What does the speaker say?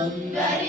Dum, da,